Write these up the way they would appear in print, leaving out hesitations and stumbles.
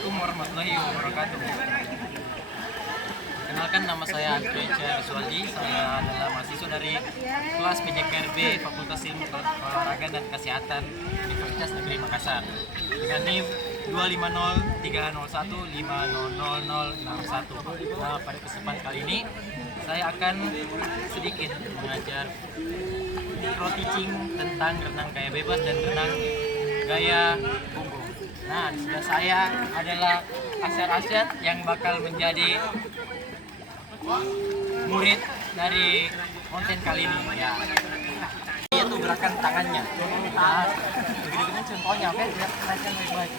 Assalamualaikum warahmatullahi wabarakatuh. Kenalkan, nama saya Andrea Rizwaldi. Saya adalah mahasiswa dari kelas PJKRB Fakultas Ilmu Olahraga dan Kesehatan Universitas Negeri Makassar dengan NIM 25030150061. Nah, pada kesempatan kali ini saya akan sedikit mengajar pro teaching tentang renang gaya bebas dan renang gaya punggung. Nah, di sebelah saya adalah Asyad yang bakal menjadi murid dari konten kali ini. Ya, dia tuh gerakan tangannya. Nah, begitu contohnya, oke? Perhatikan baik-baik.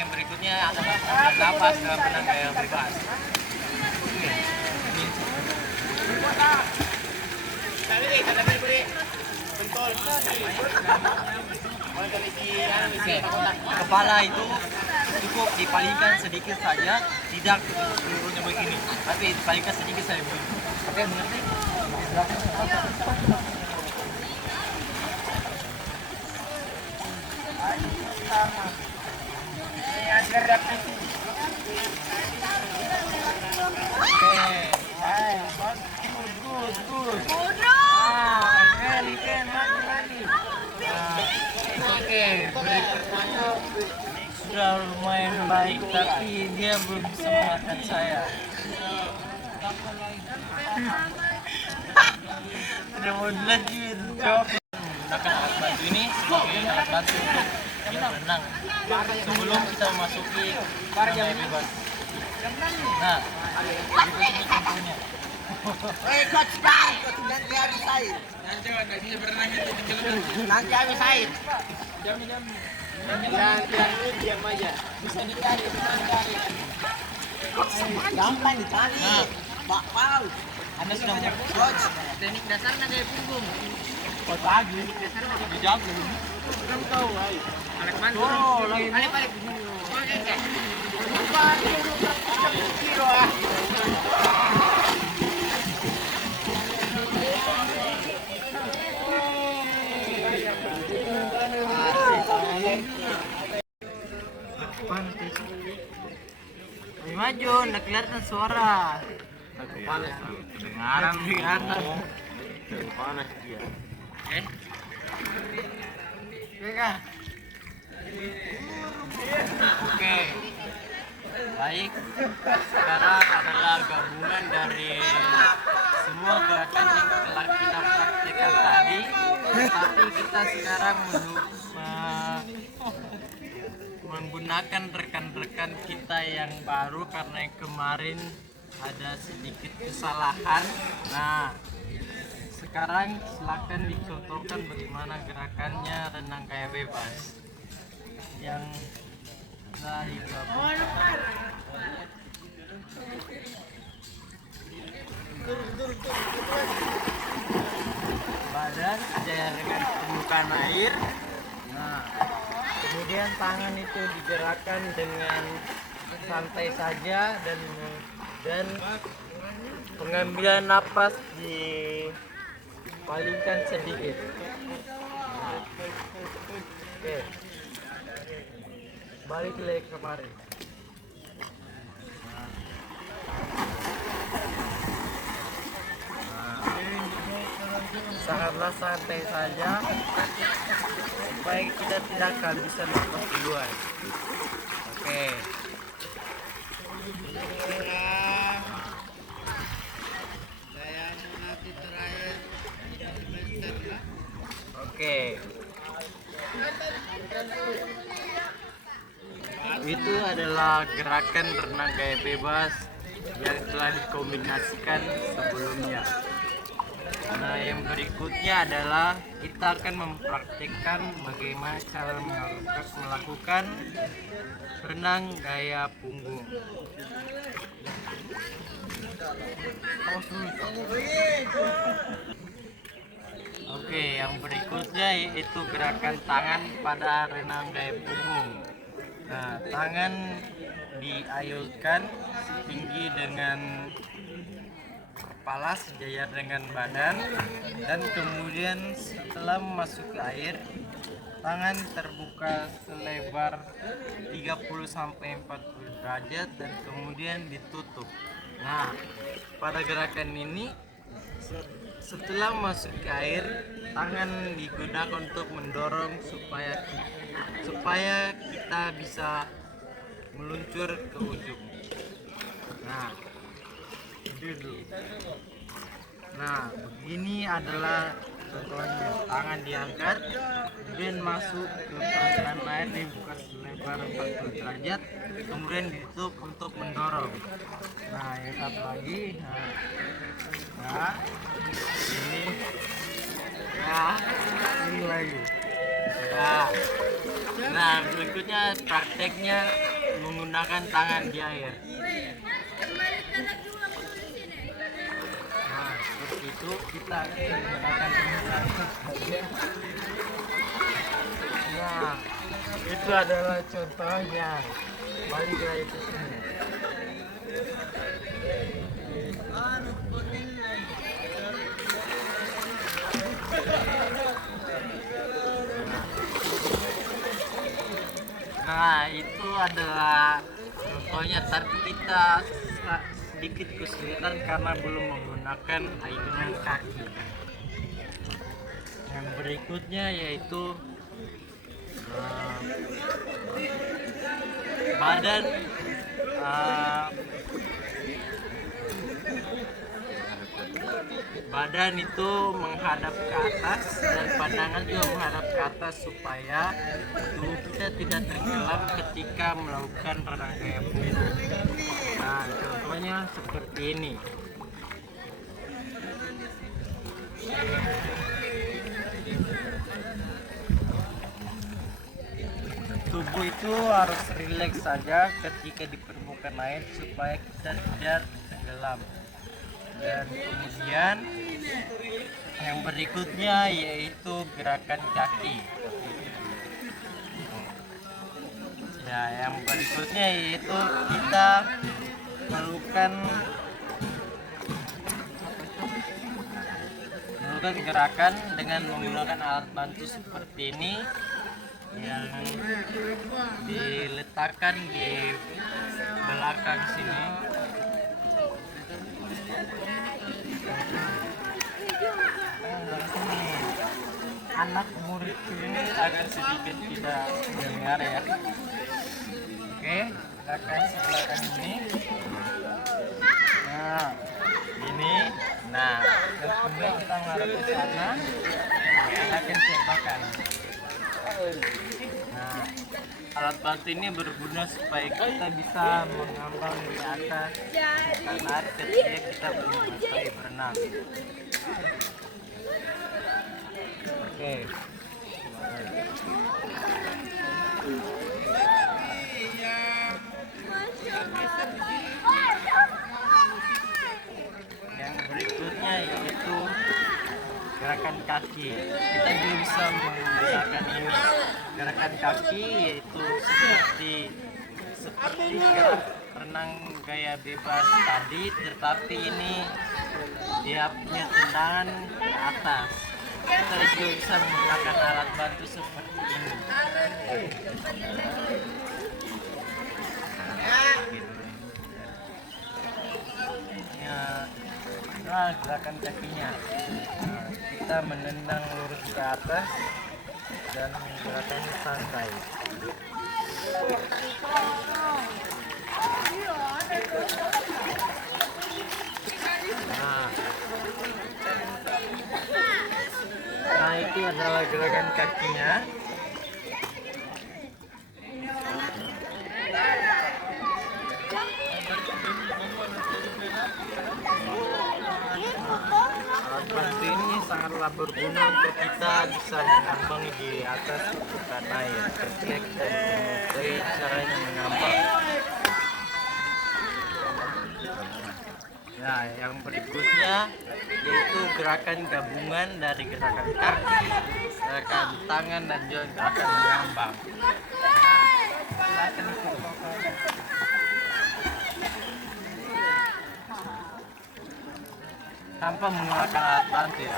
Yang berikutnya adalah napas dalam renang gaya bebas. Oke, kepala itu cukup dipalingkan sedikit saja, tidak seluruhnya begini, tapi dipalingkan sedikit saja begini. Oke, mengerti? Oke, berikutnya sudah lumayan baik, tapi dia belum bisa mengalahkan saya. Udah mau lanjut, jawab. Menggunakan alat bantu ini sebagai alat bantu untuk kita berenang sebelum kita memasuki gaya bebas. Nah, ini contohnya. Coach Star, nanti habis air. Nanti habis air. Diam aja. Bisa dicari. Gampang dicari. Nah, Pak Pau. Anda sudah Coach, teknik dasarnya kayak punggung. Coach lagi. Teknik dasarnya kayak Dijawab belum? belum tahu. Alek mantul. Oh, lagi. Balik. kilo ah. Ayo maju, nggak kelihatan suara. Panas. Kedengaran. Panas dia. Eh? Oke kah? Oke. Baik. Sekarang adalah gabungan dari semua gerakan yang telah kita praktekkan tadi. Tapi kita sekarang menggunakan rekan-rekan kita yang baru karena yang kemarin ada sedikit kesalahan. Nah, sekarang silakan dicontohkan bagaimana gerakannya renang kayak bebas yang telah digabungkan. Badan ada dengan permukaan air. Nah, kemudian tangan itu digerakkan dengan santai saja dan pengambilan napas dipalingkan sedikit. Oke. Balik lagi kemarin. Sangatlah santai saja supaya kita tidak kehabisan napas duluan. Oke. Saya menanti terakhir. Oke. Itu adalah gerakan renang gaya bebas yang telah dikombinasikan sebelumnya. Nah, yang berikutnya adalah kita akan mempraktikkan bagaimana cara melakukan renang gaya punggung. Oke, yang berikutnya yaitu gerakan tangan pada renang gaya punggung. Nah, tangan diayunkan setinggi dengan kepala sejajar dengan badan, dan kemudian setelah memasuki air, tangan terbuka selebar 30-40 derajat dan kemudian ditutup. Nah, pada gerakan ini setelah masuk ke air, tangan digunakan untuk mendorong supaya kita bisa meluncur ke ujung. Nah, dulu. Nah, begini adalah contohnya. Tangan diangkat, kemudian masuk ke permukaan air, dibuka selebar 40 derajat, kemudian ditutup untuk mendorong. Nah, yang satu lagi. Nah, ini. Nah, ini lagi. Nah, berikutnya prakteknya menggunakan tangan di air. Nah, seperti itu kita menggunakan tangan. Nah, itu adalah contohnya. Balik lagi ke sini. Nah, itu adalah contohnya, tapi kita sedikit kesulitan karena belum menggunakan ayunan kaki. Yang berikutnya yaitu badan badan itu menghadap ke atas dan pandangan juga menghadap ke atas supaya tubuh kita tidak tenggelam ketika melakukan renang gaya punggung. Nah, contohnya seperti ini. Tubuh itu harus rileks saja ketika di permukaan air supaya kita tidak tenggelam. Dan kemudian yang berikutnya yaitu gerakan kaki. Ya, yang berikutnya yaitu kita melakukan gerakan dengan menggunakan alat bantu seperti ini yang diletakkan di belakang sini. Anak murid ini agar sedikit tidak dengar ya. Oke, gerakan belakang ini. Nah, ini. Nah, kemudian kita ngarep ke sana. Kita akan cetakan. Nah, alat bantu ini berguna supaya kita bisa mengambang di atas karena ketika kita menguasai berenang. Oke. Yang berikutnya yaitu gerakan kaki. Kita juga bisa menggunakan ini. Gerakan kaki yaitu seperti gerak renang gaya bebas tadi, tetapi ini dia punya tendangan ke atas. Kita juga bisa menggunakan alat bantu seperti ini. Nah, gerakan kakinya. Nah, kita menendang lurus ke atas dan gerakannya santai. Nah, itu adalah gerakan kakinya. Alat bantu ini sangatlah berguna untuk kita bisa mengambang di atas permukaan air. Ketika kita mengetahui caranya mengambang. Nah, yang berikutnya yaitu gerakan gabungan dari gerakan kaki, gerakan tangan, dan juga gerakan mengambang. Tanpa menggunakan alat bantu ya.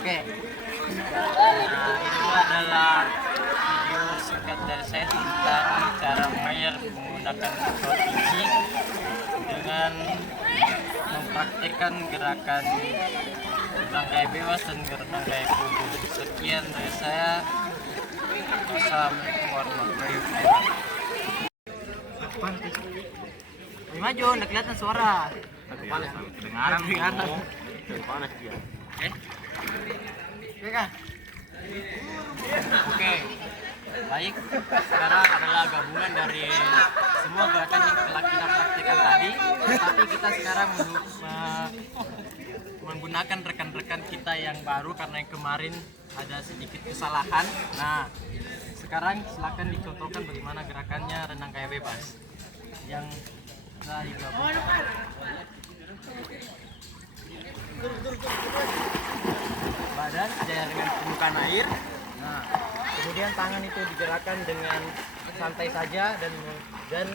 Oke, nah itu adalah video singkat dari saya tentang cara mengajar menggunakan roti dengan mempraktikkan gerakan renang gaya bebas dan renang gaya kubu. Sekian dari saya. Assalamualaikum warahmatullahi wabarakatuh. Maju, udah kelihatan suara. Panas, Kedengaran. panas dia. Oke kan? Oke. Baik, sekarang adalah gabungan dari semua gerakan yang telah kita praktikkan tadi. Tapi kita sekarang menggunakan rekan-rekan kita yang baru karena yang kemarin ada sedikit kesalahan. Nah, sekarang silakan dicontohkan bagaimana gerakannya renang gaya bebas yang telah digabungkan. Badan sejajar dengan permukaan air. Nah, kemudian tangan itu digerakkan dengan santai saja dan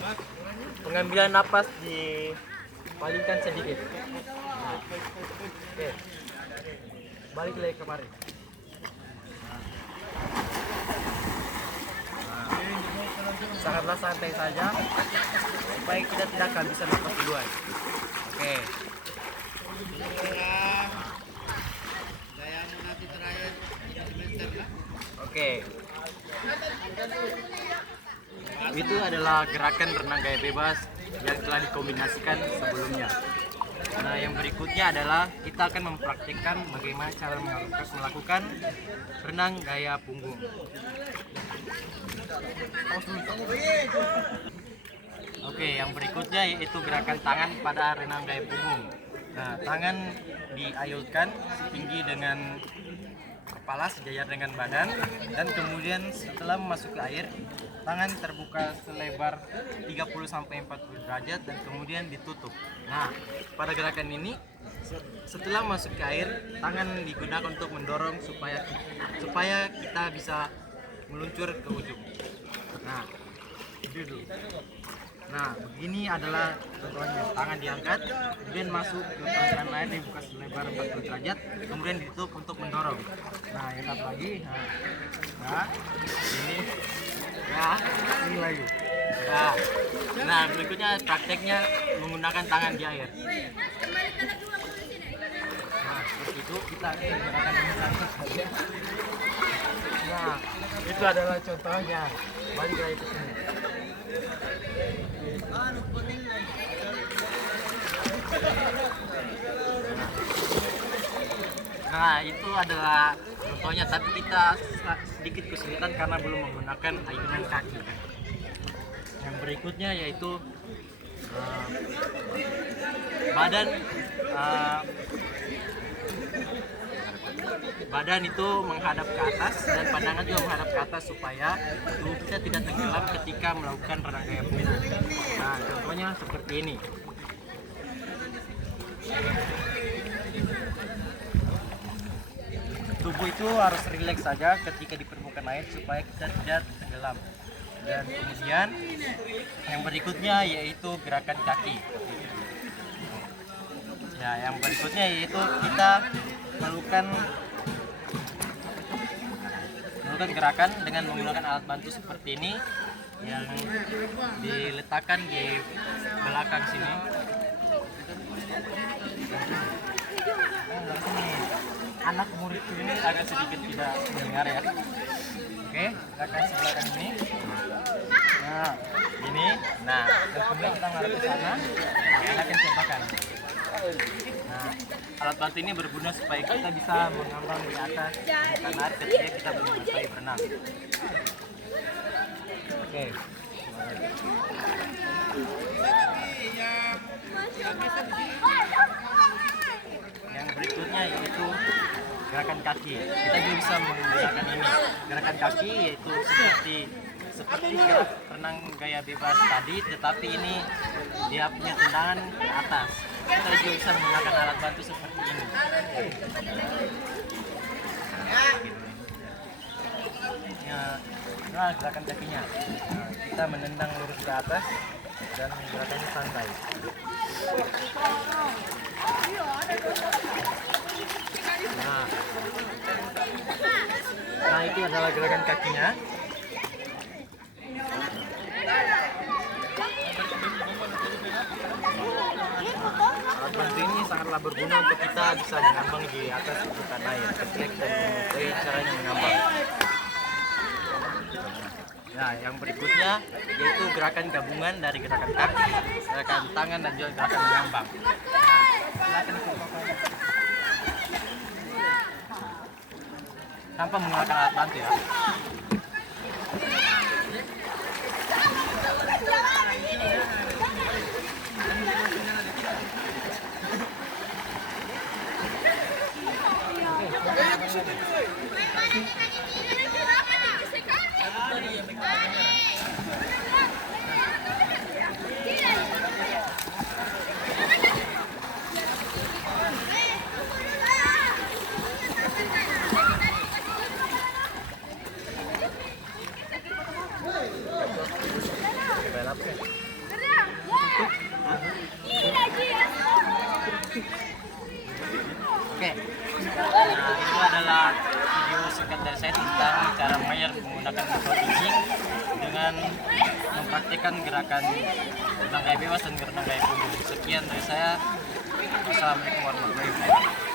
pengambilan napas dipalingkan sedikit. Nah, oke. balik lagi kemarin. Sangatlah santai saja supaya kita tidak akan bisa nafas duluan. Oke. Oke. Itu adalah gerakan renang gaya bebas yang telah dikombinasikan sebelumnya. Nah, yang berikutnya adalah kita akan mempraktikkan bagaimana cara melakukan renang gaya punggung. Oke, yang berikutnya yaitu gerakan tangan pada renang gaya punggung. Nah, tangan diayunkan setinggi dengan kepala sejajar dengan badan, dan kemudian setelah masuk ke air, tangan terbuka selebar 30-40 derajat dan kemudian ditutup. Nah, pada gerakan ini setelah masuk ke air, tangan digunakan untuk mendorong supaya kita bisa meluncur ke ujung. Nah, begini adalah contohnya. Tangan diangkat, kemudian masuk ke permukaan air, dibuka selebar 40 derajat, kemudian ditutup untuk mendorong. Nah, yang satu lagi. Nah, ini. Ya, ini lagi. Nah, berikutnya prakteknya menggunakan tangan di air. Nah, seperti itu kita akan menggunakan ini saja. Nah, itu adalah contohnya. Balik lagi ke sini. Nah, itu adalah contohnya, tapi kita sedikit kesulitan karena belum menggunakan ayunan kaki. Yang berikutnya yaitu badan itu menghadap ke atas dan pandangan juga menghadap ke atas supaya tubuh kita tidak tenggelam ketika melakukan renang gaya punggung. Nah, contohnya seperti ini. Tubuh itu harus rileks saja ketika di permukaan air supaya kita tidak tenggelam. Dan kemudian yang berikutnya yaitu gerakan kaki. Ya, yang berikutnya yaitu kita melakukan gerakan dengan menggunakan alat bantu seperti ini yang diletakkan di belakang sini. Anak murid ini agak sedikit tidak mendengar ya. Oke, gerakan sebelakang ini. Nah, ini. Nah, dan kemudian kita mengarah ke sana. Kita akan cobakan. Nah, alat bantu ini berguna supaya kita bisa mengambang di atas permukaan air ketika kita menguasai berenang. Oke. Yang berikutnya yaitu gerakan kaki. Kita juga bisa menggunakan ini. Gerakan kaki yaitu seperti renang gaya bebas tadi, tetapi ini dia punya tendangan ke atas. Kita juga bisa menggunakan alat bantu seperti ini. Nah, gerakan kakinya. Nah, kita menendang lurus ke atas dan gerakannya santai. Nah, itu adalah gerakan kakinya. Alat bantu ini sangatlah berguna untuk kita bisa mengambang di atas permukaan air ketika kita mengetahui caranya mengambang. Nah, yang berikutnya yaitu gerakan gabungan dari gerakan kaki, gerakan tangan, dan juga gerakan mengambang. Tanpa menggunakan alat bantu ya. Oke. Nah, singkat dari saya tentang cara mengajar menggunakan micro teaching dengan mempraktikkan gerakan renang gaya bebas dan renang gaya punggung. Sekian dari saya. Assalamualaikum warahmatullahi wabarakatuh.